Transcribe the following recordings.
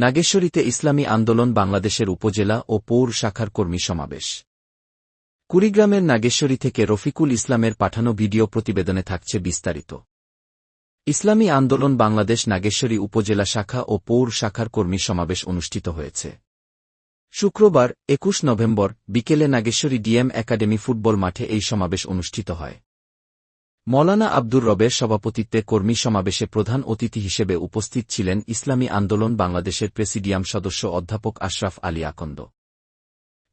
নাগেশ্বরীতে ইসলামী আন্দোলন বাংলাদেশের উপজেলা ও পৌর শাখার কর্মী সমাবেশ। কুড়িগ্রামের নাগেশ্বরী থেকে রফিকুল ইসলামের পাঠানো ভিডিও প্রতিবেদনে থাকছে বিস্তারিত। ইসলামী আন্দোলন বাংলাদেশ নাগেশ্বরী উপজেলা শাখা ও পৌর শাখার কর্মী সমাবেশ অনুষ্ঠিত হয়েছে। শুক্রবার, একুশ নভেম্বর, বিকেলে নাগেশ্বরী ডিএম একাডেমি ফুটবল মাঠে এই সমাবেশ অনুষ্ঠিত হয়। মৌলানা আব্দুর রবের সভাপতিত্বে কর্মী সমাবেশে প্রধান অতিথি হিসেবে উপস্থিত ছিলেন ইসলামী আন্দোলন বাংলাদেশের প্রেসিডিয়াম সদস্য অধ্যাপক আশরাফ আলী আকন্দ।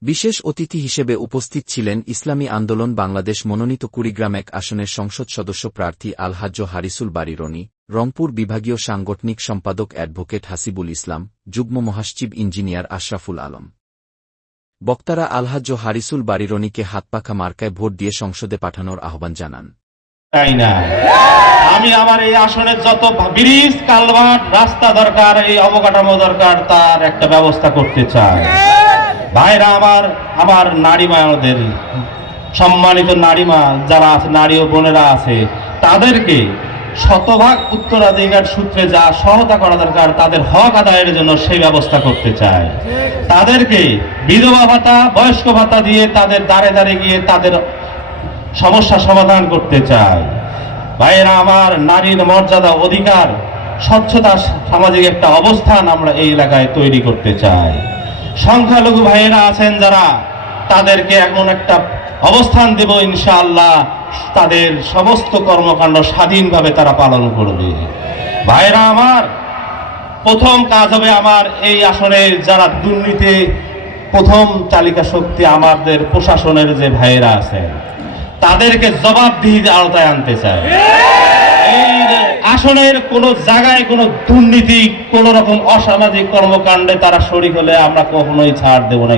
বিশেষ অতিথি হিসেবে উপস্থিত ছিলেন ইসলামী আন্দোলন বাংলাদেশ মনোনীত কুড়িগ্রাম এক আসনের সংসদ সদস্য প্রার্থী আলহাজ্য হারিসুল বারিরনি রংপুর বিভাগীয় সাংগঠনিক সম্পাদক অ্যাডভোকেট হাসিবুল ইসলাম, যুগ্ম মহাসচিব ইঞ্জিনিয়ার আশরাফুল আলম। বক্তারা আলহাজ্য হারিসুল বারিরনিকে হাতপাখা মার্কায় ভোট দিয়ে সংসদে পাঠানোর আহ্বান জানান। তাই না? আমি আমার এই আসনের যত ব্রিজ, কালভার্ট, রাস্তা দরকার, এই অবকাঠামো দরকার, তার একটা ব্যবস্থা করতে চাই। ভাইরা আমার আমার নারী মায়েদের, সম্মানিত নারীমা যারা আছে, নারী ও বোনেরা আছে, তাদেরকে শতভাগ উত্তরাধিকার সূত্রে যা সহায়তা করা দরকার, তাদের হক আদায়ের জন্য সেই ব্যবস্থা করতে চায় তাদেরকে বিধবা ভাতা, বয়স্ক ভাতা দিয়ে তাদের দাঁড়ে দাঁড়ে গিয়ে তাদের সমস্যা সমাধান করতে চাই ভাইয়েরা, আমার নারীর মর্যাদা, অধিকার, স্বচ্ছতা, সামাজিক একটা অবস্থান আমরা এই এলাকায় তৈরি করতে চাই। সংখ্যালঘু ভাইয়েরা আছেন যারা, তাদেরকে এমন একটা অবস্থান দেব ইনশাআল্লাহ, তাদের সমস্ত কর্মকাণ্ড স্বাধীনভাবে তারা পালন করবে। ভাইয়েরা আমার, প্রথম কাজ হবে আমার এই আসনে যারা দুর্নীতি, প্রথম চালিকা শক্তি আমাদের প্রশাসনের যে ভাইয়েরা আছেন। তাদেরকে জবাবদিহির আওতায় আনতে চায় আসনের কোন জায়গায় কোনো দুর্নীতি, কোন রকম অসামাজিক কর্মকাণ্ডে তারা শরিক হলে আমরা কখনোই ছাড় দেব না।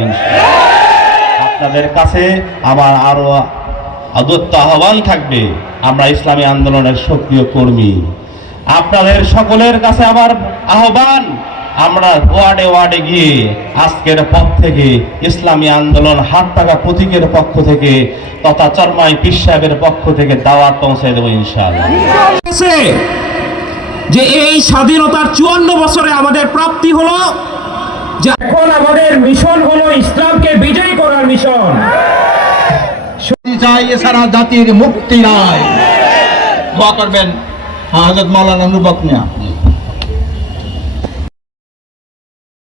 আপনাদের কাছে আমার আরও আদত্ত আহ্বান থাকবে, আমরা ইসলামী আন্দোলনের সক্রিয় কর্মী আপনাদের সকলের কাছে আমার আহ্বান আমরা ওয়ার্ডে ওয়ার্ডে গিয়ে আজকের পথ থেকে ইসলামী আন্দোলন হাত টাকা প্রতীকের পক্ষ থেকে তথা চরমাই পীর সাহেবের পক্ষ থেকে দাওয়াত পৌঁছে দেবো ইনশাআল্লাহ। যে এই স্বাধীনতার চুয়ান্ন বছরে আমাদের প্রাপ্তি হলো এখন আমাদের মিশন হলো ইসলামকে বিজয়ী করার মিশন। চাই এছাড়া জাতির মুক্তি নাই দোয়া করবেন হজরত মৌলানা নুবক মিয়া।